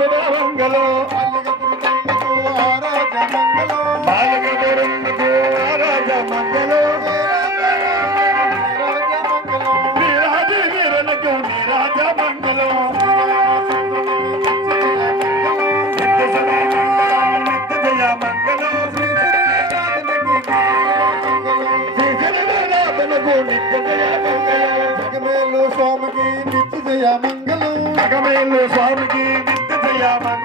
శుభమంగళం బాలగపురంకు ఆరాధ మంగళం వీరాజ వీరులకు నీరాజ మంగళం నిత్య శుభమంగళం నిత్య జయ మంగళం శ్రీశైలనాథనకు నిత్య జయ మంగళం జగమేలు స్వామికి నిత్య జయ మంగళం జగమేలు స్వామికి నిత్య జయ మంగళం